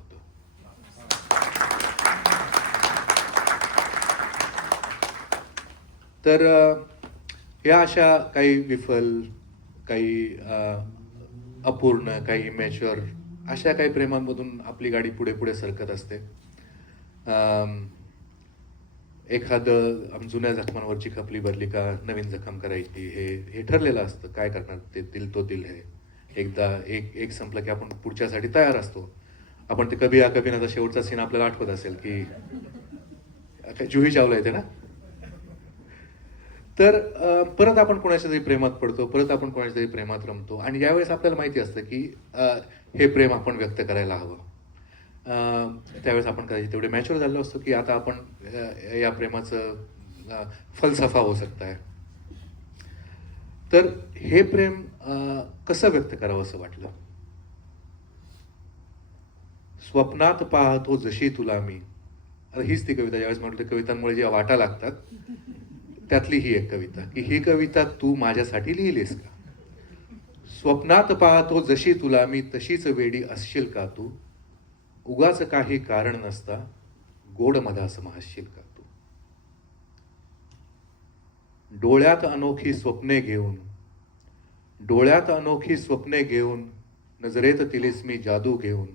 तर या अशा काही विफल, काही अपूर्ण, काही इमॅच्युअर अशा काही प्रेमांमधून आपली गाडी पुढे पुढे सरकत असते. एखादं जुन्या जखमांवरची खपली भरली का नवीन जखम करायची, हे ठरलेलं असतं. काय करणार, ते दिल तो दिल है. एकदा एक संपलं की आपण पुढच्यासाठी तयार असतो. आपण ते कभी आ कभी नाचा शेवटचा सीन आपल्याला आठवत असेल की जुही चावला येते ना. तर परत आपण कोणाच्या तरी प्रेमात पडतो, परत आपण कोणाच्या तरी प्रेमात रमतो, आणि यावेळेस आपल्याला माहिती असतं की हे प्रेम आपण व्यक्त करायला हवं. त्यावेळेस आपण कदाचित तेवढे मॅच्युअर झालो असतो की आता आपण या प्रेमाचं फलसफा हो सकता है. तर हे प्रेम कसं व्यक्त करावं असं वाटलं. स्वप्नात पाहतो जशी तुला मी. आता हीच ती कविता ज्यावेळेस म्हटलं कवितांमुळे ज्या वाटा लागतात त्यातली ही एक कविता, की ही कविता तू माझ्यासाठी लिहिलीस का. स्वप्नात पाहतो जशी तुला मी, तशीच वेडी असशील का तू. उगाच काही कारण नसता गोड मधास हसशील का तू. डोळ्यात अनोखी स्वप्ने घेऊन, डोळ्यात अनोखी स्वप्ने घेऊन, नजरेत तिलीस मी जादू घेऊन,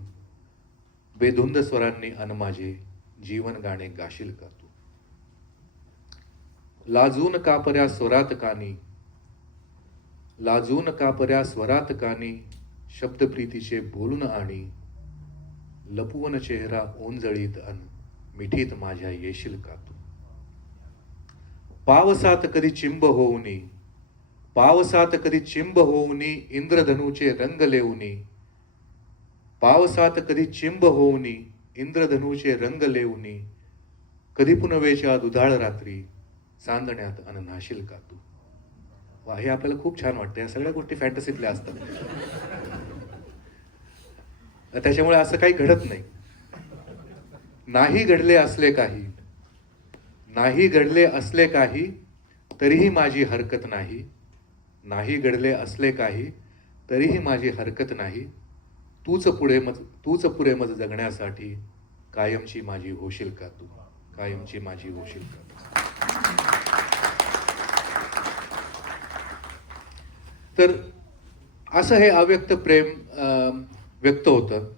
बेधुंद स्वरांनी अन माझे जीवन गाणे गाशील का तू. लाजून कापऱ्या स्वरात कानी, लाजून कापऱ्या स्वरात कानी, शब्द प्रीतीचे बोलून आणि, लपवून चेहरा ओंजळीत अन मिठीत माझ्या येशील का तू. पावसात कधी चिंब होऊनी, पावसात कधी चिंब होऊनी, इंद्रधनुचे रंग लेऊनी, पावसात कधी चिंब होऊनी, इंद्रधनुचे रंग लेऊनी, कधी पुनवेच्या दुधाळ रात्री चांदण्यात अन नाशील का तू. वा, हे आपल्याला खूप छान वाटतं. या सगळ्या गोष्टी फॅन्टसीतल्या असतात. त्याच्यामुळे असं काही घडत नाही. नाही घडले असले काही, नाही घडले असले काही, तरीही माझी हरकत नाही. नाही घडले असले काही, तरीही माझी हरकत नाही. तूच पुढे मज जगण्यासाठी कायमची माझी होशील का तू. कायमची माझी होशील का तू. तर असं हे अव्यक्त प्रेम व्यक्त होतं.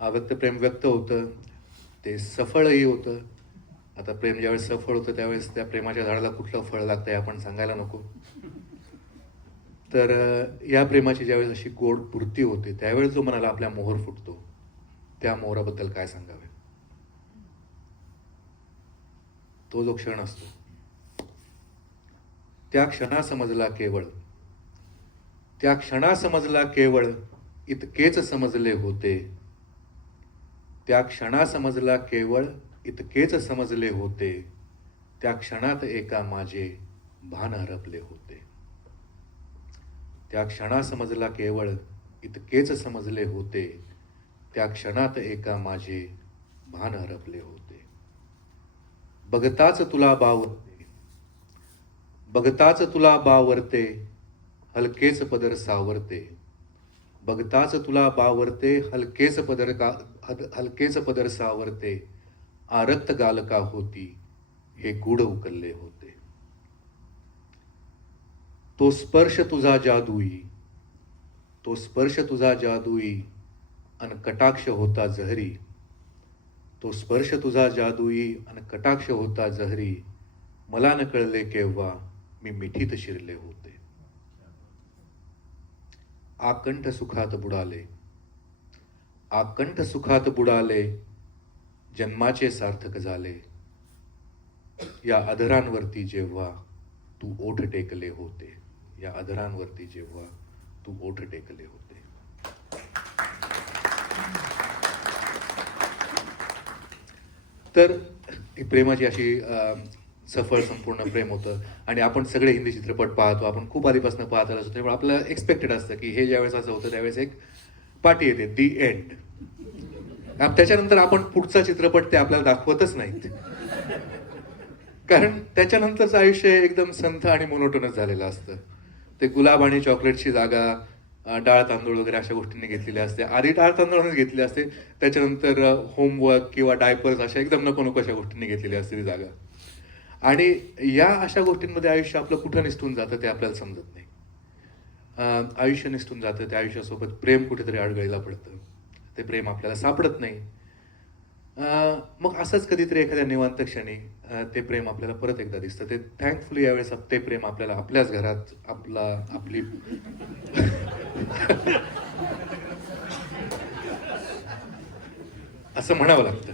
अव्यक्त प्रेम व्यक्त होतं, ते सफळही होतं. आता प्रेम ज्यावेळेस सफळ होतं त्यावेळेस त्या प्रेमाच्या झाडाला कुठलं फळ लागतंय आपण सांगायला नको. तर या प्रेमाची ज्यावेळेस अशी गोड पूर्ती होते त्यावेळेस जो मनाला आपल्या मोहर फुटतो, त्या मोहराबद्दल काय सांगावे. तो जो क्षण असतो, त्या क्षणा समजला केवळ, त्या क्षणा समजला केवळ, इतकेच समजले होते. त्या क्षणा समजला केवळ, इतकेच समजले होते. त्या क्षणात एका माझे भान हरपले होते. त्या क्षणा समजला केवळ, इतकेच समजले होते. त्या क्षणात एका माझे भान हरपले होते. बघताच तुला बावरते, बघताच तुला बावरते, हलकेच पदर सावरते. बघताच तुला बावरते, हलकेच पदर सावरते. आरक्त गाल का होती, हे गुढ उकलले होते. तो स्पर्श तुझा जादुई, तो स्पर्श तुझा जादुई, अन कटाक्ष होता जहरी. तो स्पर्श तुझा जादुई अन कटाक्ष होता जहरी. मला न कळले केव्हा मी मिठीत शिरले होते. आकंठ सुखात बुडाले, आकंठ सुखात बुडाले, जन्माचे सार्थक झाले. या अधरांवरती जेव्हा तू ओठ टेकले होते, या अधरांवरती जेव्हा तू ओठ टेकले होते. तर ही प्रेमाची अशी सफळ संपूर्ण प्रेम होतं. आणि आपण सगळे हिंदी चित्रपट पाहतो, आपण खूप आधीपासून पाहत आलो असतो, त्यामुळे आपल्याला एक्सपेक्टेड असतं की हे ज्यावेळेस असं होतं त्यावेळेस एक पार्टी येते, दी एंड. त्याच्यानंतर आपण पुढचा चित्रपट ते आपल्याला दाखवतच नाहीत, कारण त्याच्यानंतरचं आयुष्य एकदम संथ आणि मोनोटोनच झालेलं असतं. ते गुलाब आणि चॉकलेटची जागा डाळ तांदूळ वगैरे अशा गोष्टींनी घेतलेली असते. आधी डाळ तांदूळानेच घेतली असते, त्याच्यानंतर होमवर्क किंवा डायपर्स अशा एकदम नको अशा गोष्टींनी घेतलेली असते ती जागा. आणि या अशा गोष्टींमध्ये आयुष्य आपलं कुठं निसटून जातं ते आपल्याला समजत नाही. आयुष्य निसटून जातं, त्या आयुष्यासोबत प्रेम कुठेतरी अडगळीला पडतं, ते प्रेम आपल्याला सापडत नाही. मग असंच कधीतरी एखाद्या निवांत क्षणी ते प्रेम आपल्याला परत एकदा दिसतं. ते थँकफुली यावेळेस ते प्रेम आपल्याला आपल्याच घरात आपली असं म्हणावं लागतं.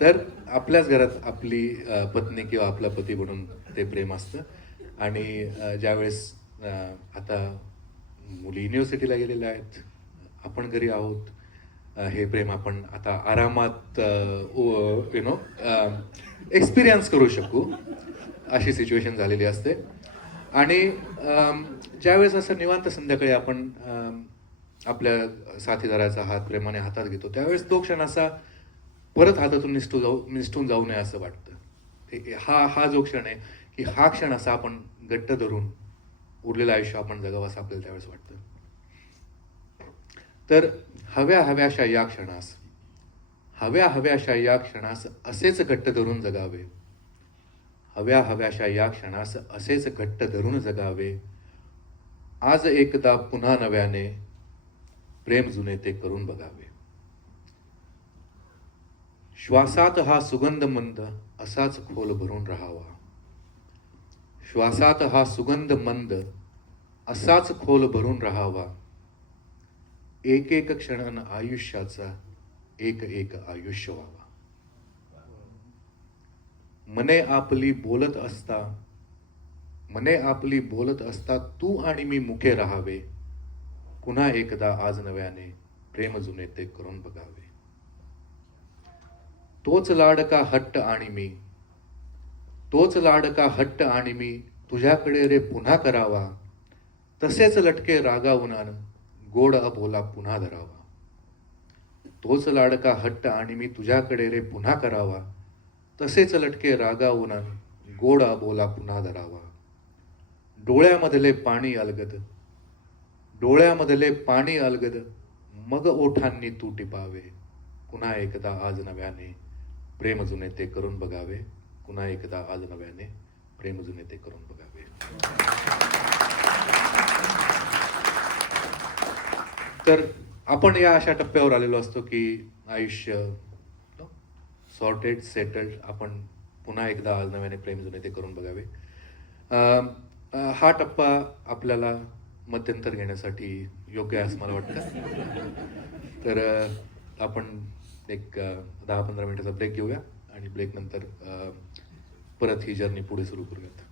तर आपल्याच घरात आपली पत्नी किंवा आपला पती म्हणून ते प्रेम असतं. आणि ज्यावेळेस आता मुली युनिव्हर्सिटीला गेलेल्या आहेत, आपण घरी आहोत, हे प्रेम आपण आता आरामात एक्सपिरियन्स करू शकू अशी सिच्युएशन झालेली असते. आणि ज्यावेळेस असं निवांत संध्याकाळी आपण आपल्या साथीदाराचा हात प्रेमाने हातात घेतो, त्यावेळेस तो क्षण असा परत हातातून निसटून जाऊ नये असं वाटतं. हा जो क्षण आहे की हा क्षण असा आपण घट्ट धरून उरलेलं आयुष्य आपण जगावं असं आपल्याला त्यावेळेस वाटतं. तर हव्याशा या क्षणास असेच घट्ट धरून जगावे. हव्याशा या क्षणास असेच घट्ट धरून जगावे. आज एकदा पुन्हा नव्याने प्रेम जुने ते करून बघावे. श्वासात हा सुगंध मंद असाच खोल भरून राहावा. श्वासात हा सुगंध मंद असाच खोल भरून राहावा. एक एक क्षण आयुष्याचा एक एक आयुष्य व्हावा. मने आपली बोलत असता तू आणि मी मुखे राहावे. पुन्हा एकदा आज नव्याने प्रेम जुने ते करून बघावे. तोच लाडका हट्ट आणि मी तुझ्याकडे रे पुन्हा करावा. तसेच लटके रागावून गोड अबोला पुन्हा धरावा. तोच लाडका हट्ट आणि मी तुझ्याकडे रे पुन्हा करावा. तसेच लटके रागावून गोड अबोला पुन्हा धरावा. डोळ्यामधले पाणी अलगद मग ओठांनी तू टिपावे. पुन्हा एकदा आज नव्याने प्रेम जुने ते करून बघावे. पुन्हा एकदा आज नव्याने प्रेम जुने ते करून बघावे. तर आपण या अशा टप्प्यावर आलेलो असतो की आयुष्य सॉर्टेड, सेटल्ड, आपण पुन्हा एकदा आज नव्याने प्रेम जुने ते करून बघावे. हा टप्पा आपल्याला मध्यंतर घेण्यासाठी योग्य आहे असं मला वाटतं. तर आपण एक 10-15 मिनिटाचा ब्रेक घेऊया आणि ब्रेक नंतर परत ही जर्नी पुढे सुरू करूयात.